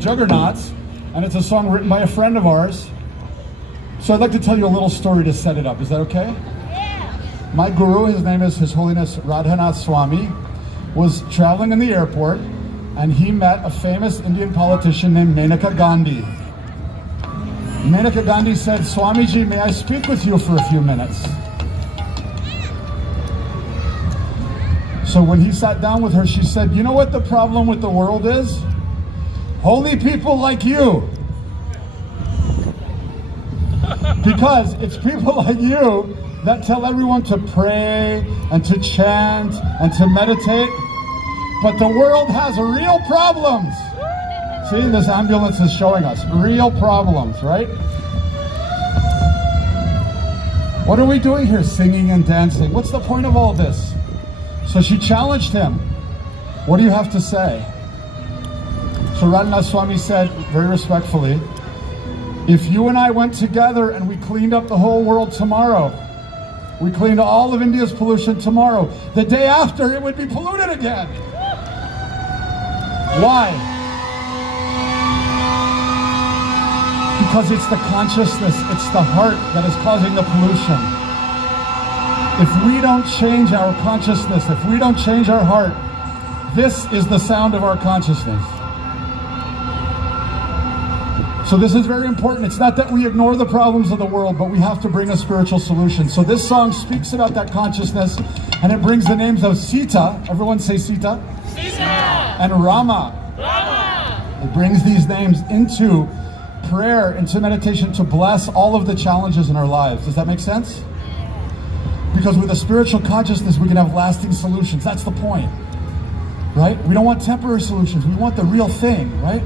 Juggernauts, and it's a song written by a friend of ours. So I'd like to tell you a little story to set it up. Is that okay? Yeah. My guru, his name is His Holiness Radhanath Swami, was traveling in the airport, and he met a famous Indian politician named Maneka Gandhi. Maneka Gandhi said, "Swamiji, may I speak with you for a few minutes?" So when he sat down with her, she said, "You know what the problem with the world is? Holy people like you. Because it's people like you that tell everyone to pray and to chant and to meditate. But the world has real problems." See, this ambulance is showing us real problems, right? What are we doing here, singing and dancing? What's the point of all this? So she challenged him. What do you have to say? So Radhanath Swami said, very respectfully, if you and I went together and we cleaned up the whole world tomorrow, we cleaned all of India's pollution tomorrow, the day after it would be polluted again. Why? Because it's the consciousness, it's the heart that is causing the pollution. If we don't change our consciousness, if we don't change our heart, this is the sound of our consciousness. So this is very important. It's not that we ignore the problems of the world, but we have to bring a spiritual solution. So this song speaks about that consciousness, and it brings the names of Sita, everyone say Sita, Sita. and Rama. Rama. It brings these names into prayer, into meditation, to bless all of the challenges in our lives. Does that make sense? Because with a spiritual consciousness, we can have lasting solutions. That's the point, right? We don't want temporary solutions. We want the real thing, right?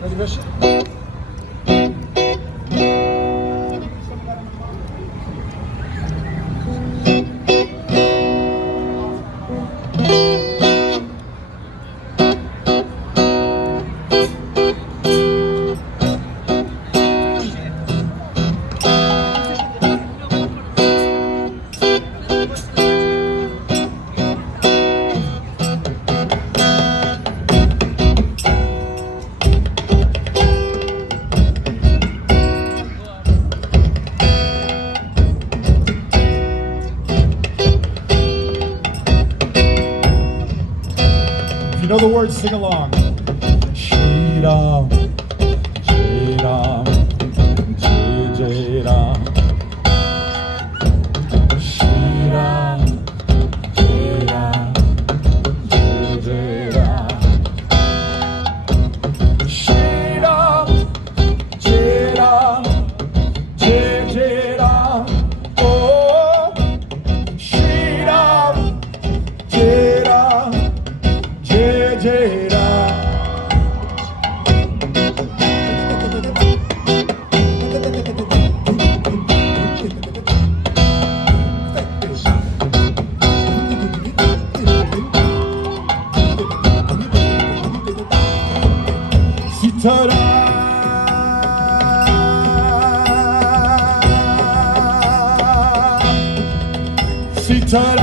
Ready, Bishop? You know the words, sing along. Shri Ram, Jai Ram, Jai Jai Ram. Shri Ram, Jai Ram, Jai Jai Ram. Shri Ram, Jai Ram, Jai Jai Ram. Oh, Shri Ram, Jai Ram, Jai Jai Ram. Sita Sita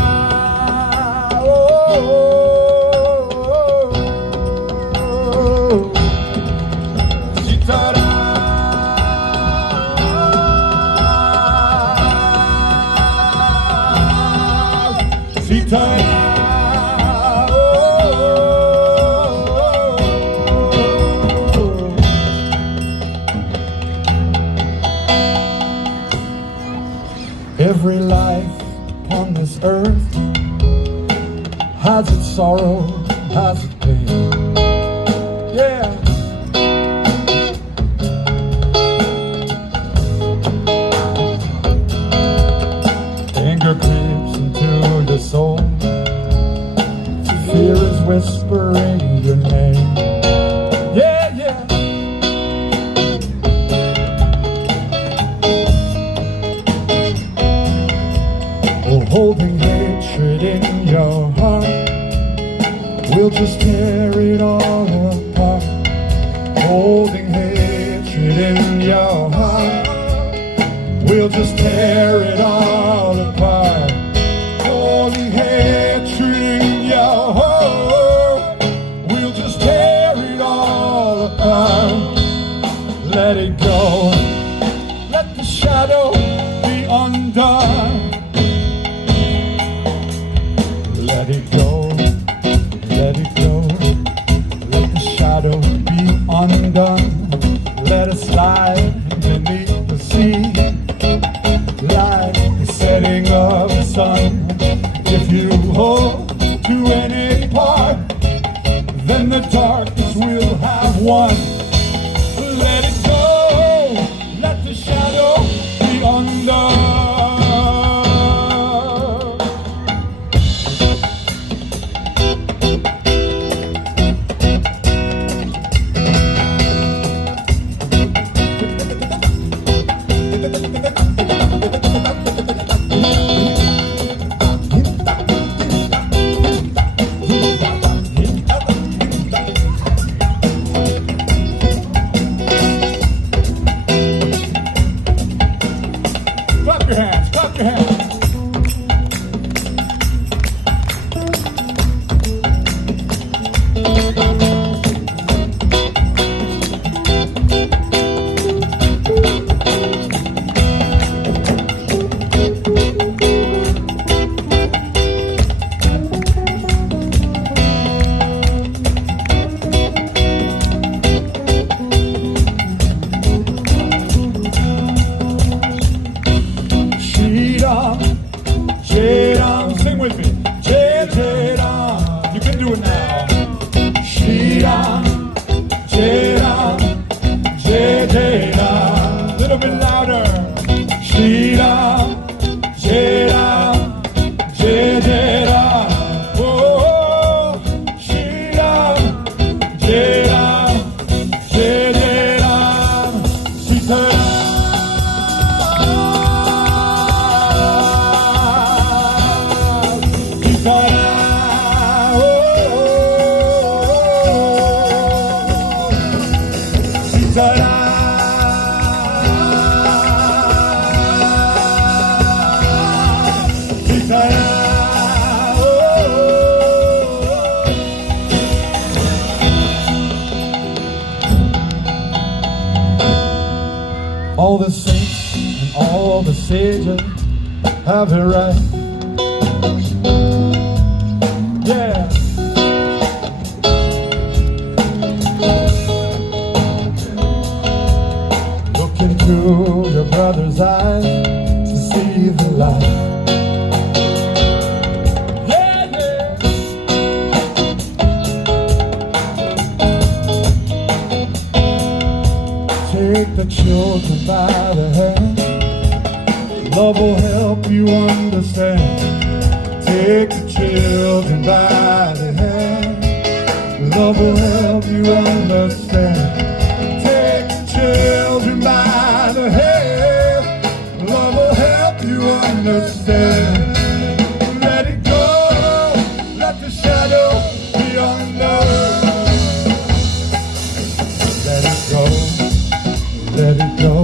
Every life on this earth has its sorrow, has its pain. Yeah. Anger creeps into your soul. Fear is whispering your name. Yeah, yeah. Oh, holding hatred in your heart, we'll just tear it all apart. Holding hatred in your heart, we'll just tear it all apart. Let it go, let it go. Let the shadow be undone. Let it slide beneath the sea, like the setting of the sun. If you hold to any part, then the darkness will have won. Let it go, let the shadow be undone. Clap your hands, clap your hands. Jai Ram, sing with me. Jai Jai Ram, you can do it now. Shri Ram, Jai Ram, Jai Jai Ram. Little bit louder. Shri Ram, Jai Ram, Jai Jai Ram. Oh, Shri Ram, Jai Ram, Jai Jai Ram. Sita Ram. All the saints and all the sages have it right. Yeah. Look into your brother's eyes to see the light. Yeah, yeah. Take the children by the hand. Love will help you understand. Take the children by the hand. Love will help you understand. Take the children by the hand. Love will help you understand. Let it go, let the shadow be undone. Let it go, let it go.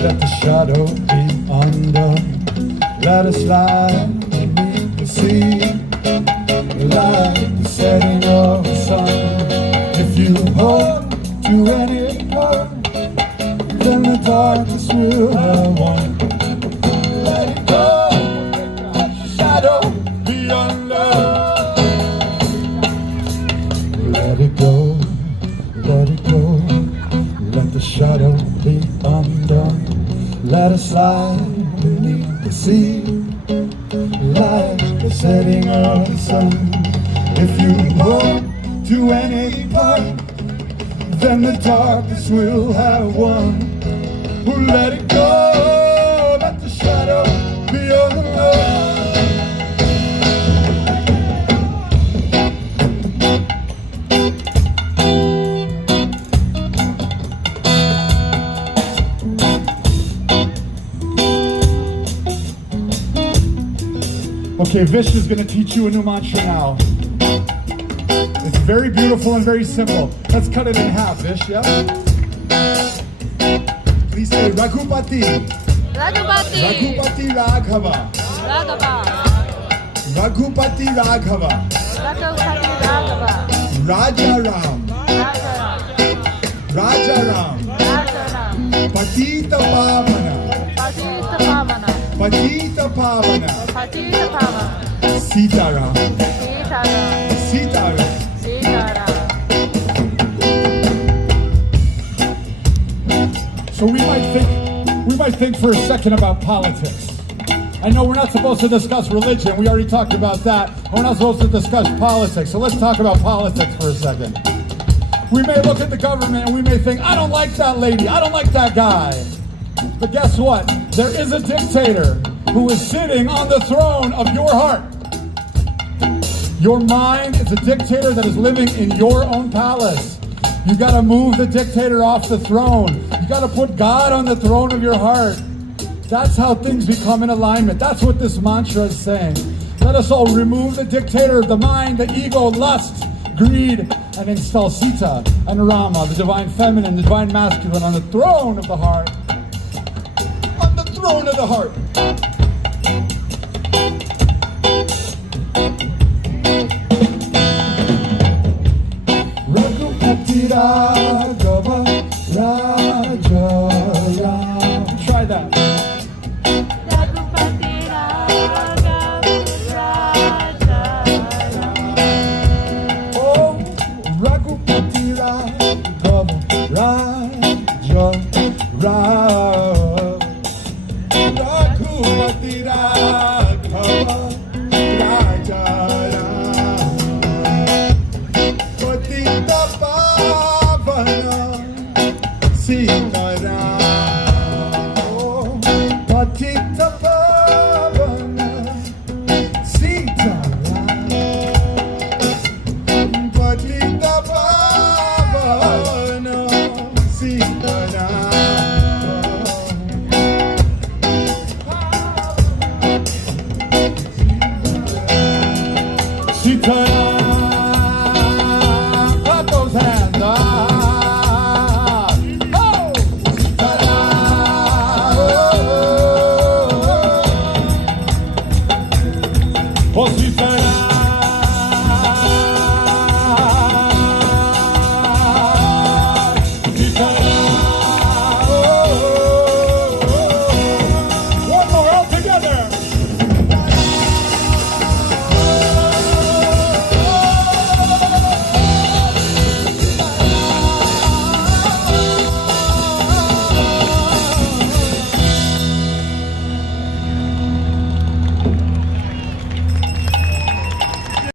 Let the shadow be undone. Let it slide beneath the sea, like the setting of the sun. If you hold to any part, then the darkness will have won. Let it go, let the shadow be undone. Let it go, let it go. Let the shadow be undone. Let it slide beneath the sea, like the setting of the sun. If you hold to any part, then the darkness will have won. Let it go, let the shadow be undone. Okay, Vish is going to teach you a new mantra now. It's very beautiful and very simple. Let's cut it in half, Vish, yeah? Please say Raghupati. Raghupati. Raghupati Raghava. Raghava. Raghupati Raghava. Raghupati Raghava. Raja Ram. Rajaram. Raja Ram. Rajaram. Patita Pavana. Patita Pavana. Patita Pavana. Patita Pavana. Sitaram. Sitaram. Sitaram. Sitaram. So we might think for a second about politics. I know we're not supposed to discuss religion. We already talked about that. We're not supposed to discuss politics. So let's talk about politics for a second. We may look at the government and we may think, I don't like that lady. I don't like that guy. But guess what? There is a dictator who is sitting on the throne of your heart. Your mind is a dictator that is living in your own palace. You got to move the dictator off the throne. You got to put God on the throne of your heart. That's how things become in alignment. That's what this mantra is saying. Let us all remove the dictator of the mind, the ego, lust, greed, and install Sita and Rama, the divine feminine, the divine masculine, on the throne of the heart. On the throne of the heart. Try that. Ragupati Raghav Raja Ram. Oh, Ragupati Raghav Raja Ram. Ragupati Raghav Raja Ram. Patita Pavana Sita Ram. Oh, Patita Pavana Sita Ram. Patita Pavana Sita Ram. Sita Ram. Clap those hands. Ah. Oh! Sita Ram. Oh, Sita Ram.